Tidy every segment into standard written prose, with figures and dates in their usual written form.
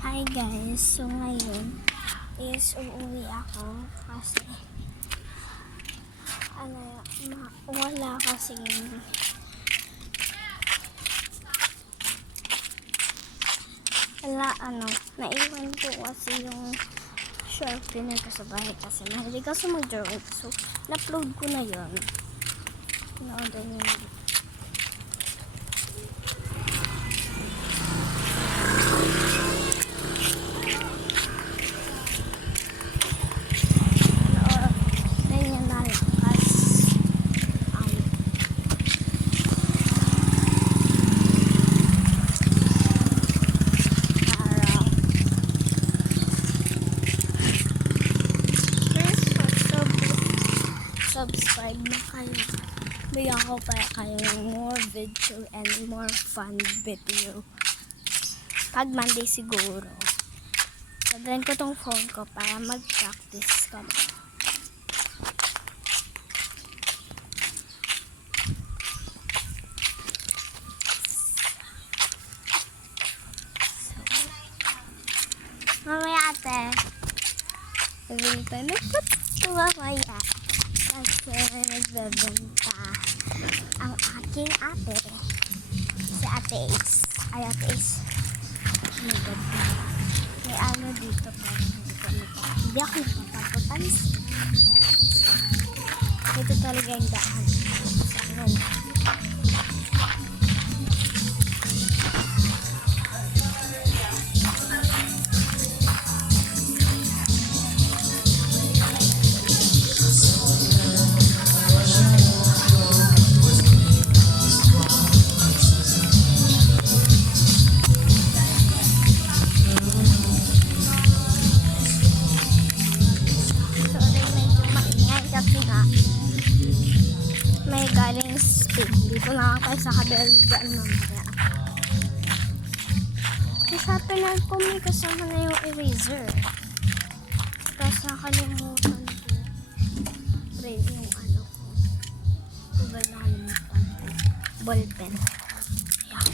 Hi guys, so ngayon is uuwi ako kasi wala kasi naiwan ko kasi yung sharpener ko sa bahay kasi mahilig kasi mag-drawing, so na-upload ko na yun. Na-order nyo na. Subscribe na kayo. Bigyan ko pa kayo ng more video and more fun video. Pag Monday siguro. Dadalhin ko tong phone ko para mag-practice kami. Mamaya ate. Bibili tayo ng puto mamaya. Kasi nagbebenta ang aking ate. Si Ate Ace. Ay, Ate Ace. Oh my God. May ano dito pa. Hindi ako napapapansin. Ito talaga yung daan. Saan? May galing stick. Dito na ako sa kabel dyan mamaya. Sa sharpener ko may kasama na yung eraser. Tapos nakalimutan ko. Yung ano ko. Tugal nakalimutan ko. Ballpen. Ayan.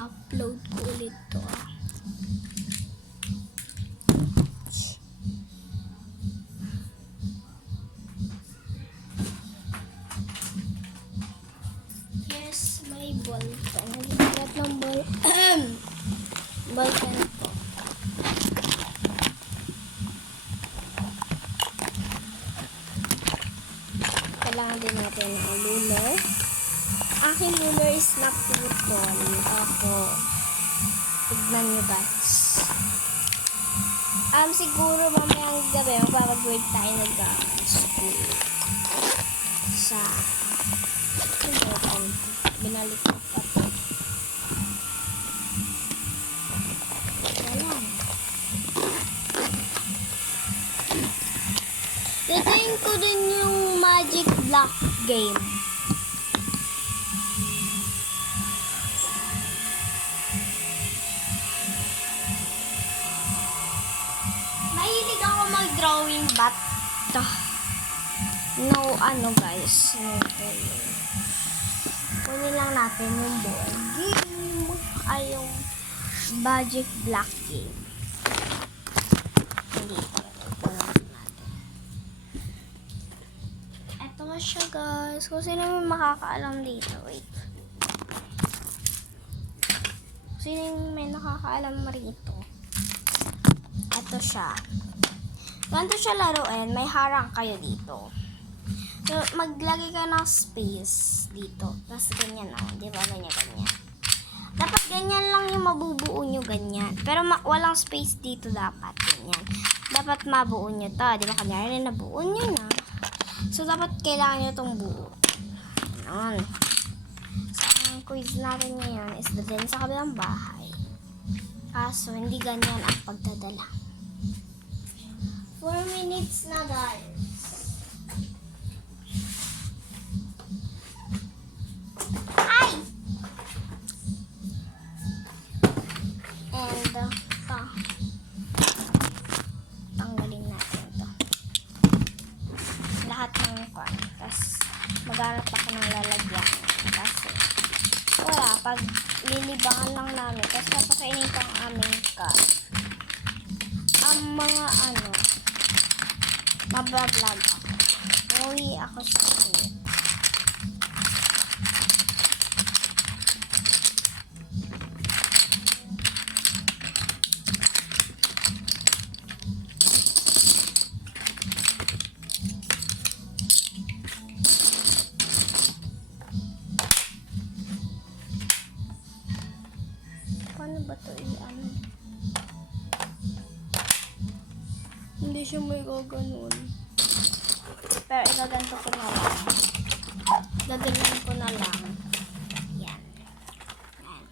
Upload ko ulit to. Yes, may ballpen. Nagkalat ng ballpen ko. Kailangan din natin ng ruler. Aking ruler is naputol. Ako, tignan nyo guys. Siguro mamayang gabi magpapag-grade tayo nag-school. Sa binalik ko pa ito. Ayan. Tatayin ko din yung Magic Block game. Mahilig ako mag-drawing but no guys. No. Kunin lang natin yung board game. Ay yung Magic Block game. Dito. Ito na siya guys. Kung sino may makakaalam dito. Wait. Sino may nakakaalam rito. Ito siya. Ganito siya laruin. May harang kayo dito. So, maglagay ka ng space dito. Tapos ganyan o. Di ba? Ganyan. Dapat ganyan lang yung mabubuo nyo. Ganyan. Pero walang space dito dapat. Ganyan. Dapat mabuo nyo to. Di ba? Kanyari nabuo nyo na. So, dapat kailangan nyo itong buo. Ganon. So, ang quiz natin ngayon is dadalhin sa kabilang bahay. Kaso, hindi ganyan ang pagdadala. 4 minutes na guys. Ay! And, tanggalin natin ito. Lahat ng maghanap ako ng lalagyan. Kasi, wala, pag lilibangan lang namin, kasi napakainin ko ang aming car. Ang mga mabablog ako. Uwi ako sa iyo. Paano ba ito Hindi siya may gaganon. Pero igaganto ko na lang. Gaganyan ko na lang. Yan. Yan.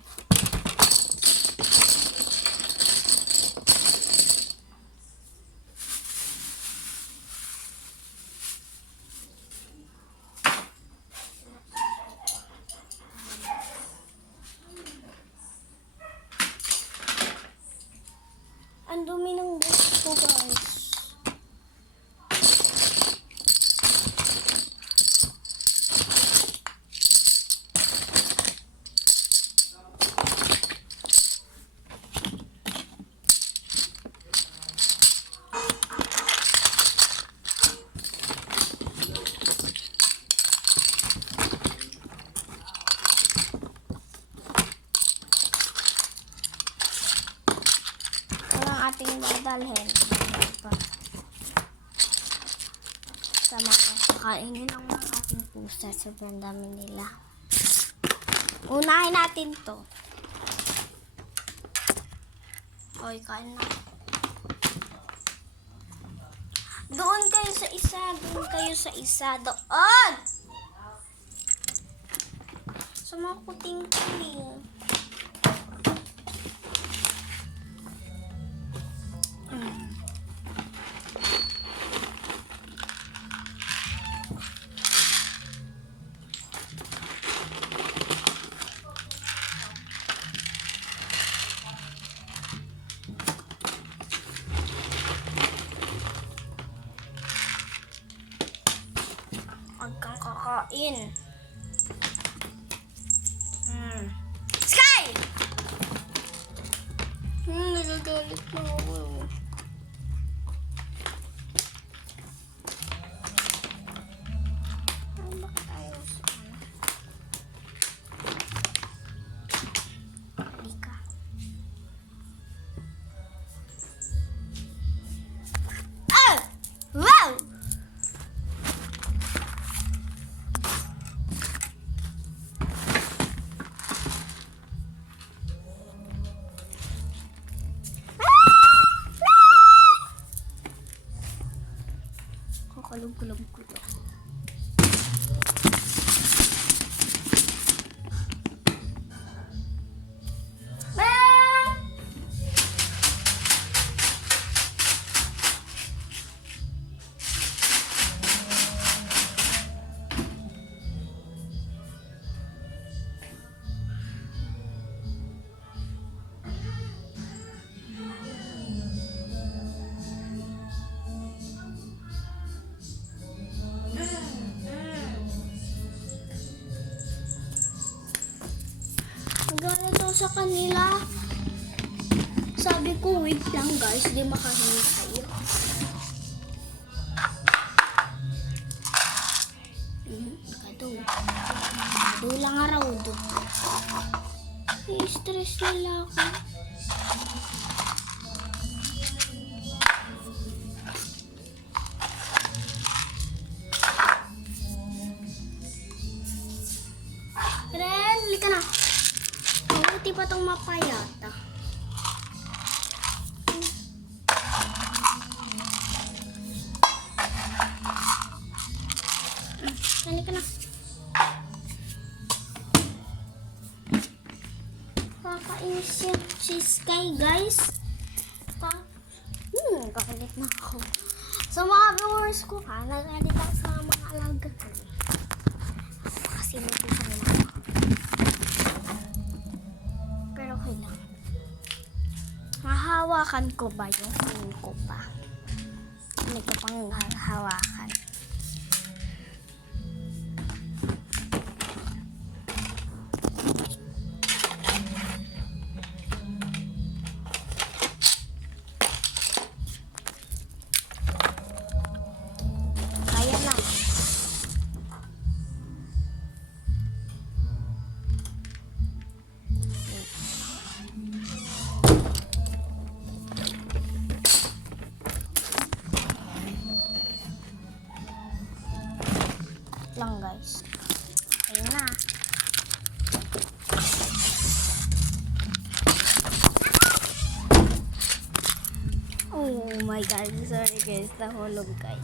Ang dumi ng buhok ko, guys. Ating dadalhin sa mga kainin ng mga ating pusa. Sobrang dami nila. Unahin natin to. Oy, kain na. Doon kayo sa isa. Doon kayo sa isa. Doon! Sa mga kuting-kuting. Huwag kang kakain. Sky! Nagagalit na ako. Bakit ayaw sa Halika. Wow! Kakalog-kulog ko to. Galit ako sa kanila. Sabi ko, wait lang guys, di makahingi kayo. Kado lang araw do. I-stress nila ako. Ren, lika na. Buti pa itong mapayata. Halika na. Kakainis si Sky, guys. Kakalit na ako. So mga viewers ko nag-edit ako sa mga alaga ko. Kasi nito sa nila. Pero okay lang. Mahawakan ko ba yung phone ko pa? Hindi ko pang hawakan. lang guys. Ayun na. Oh my god, sorry guys, nahulog guys.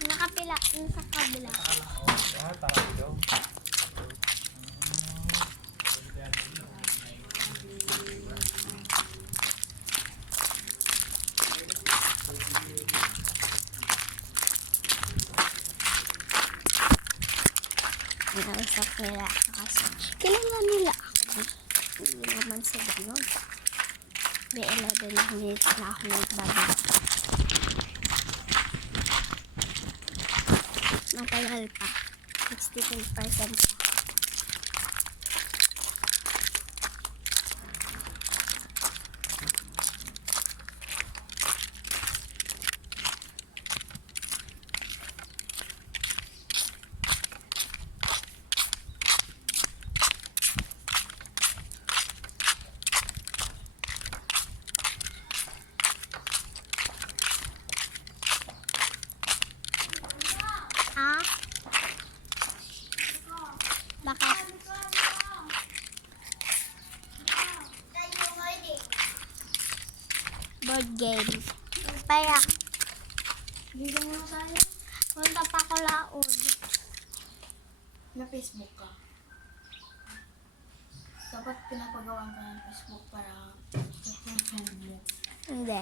Nakapila, sa kabila. Inausap nila ako kasi kilala nila ako. Hindi naman sa ganun. May 11 minutes na ako nagbablog. Matagal pa. 62% pa. Ah? Baka. Board game. Paya. Dito mo tayo. Punta pa ko laod. Na Facebook ka. Dapat pinapagawa ka ng Facebook para sa friend mo. Hindi.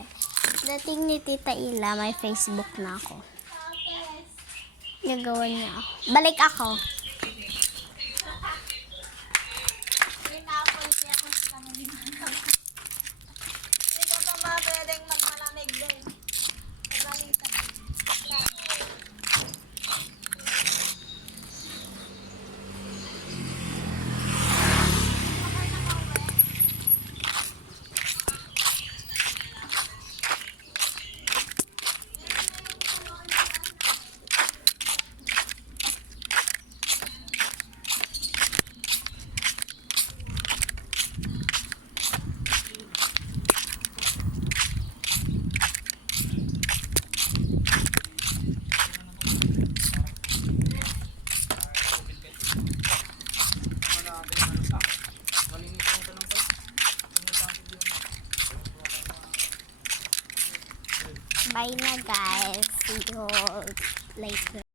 Dating ni Tita Ila, may Facebook na ako. Nagawa niya ako. Balik ako. Hindi ko pa pwedeng magmalamig din. Pagalitan. Bye na guys. See you later.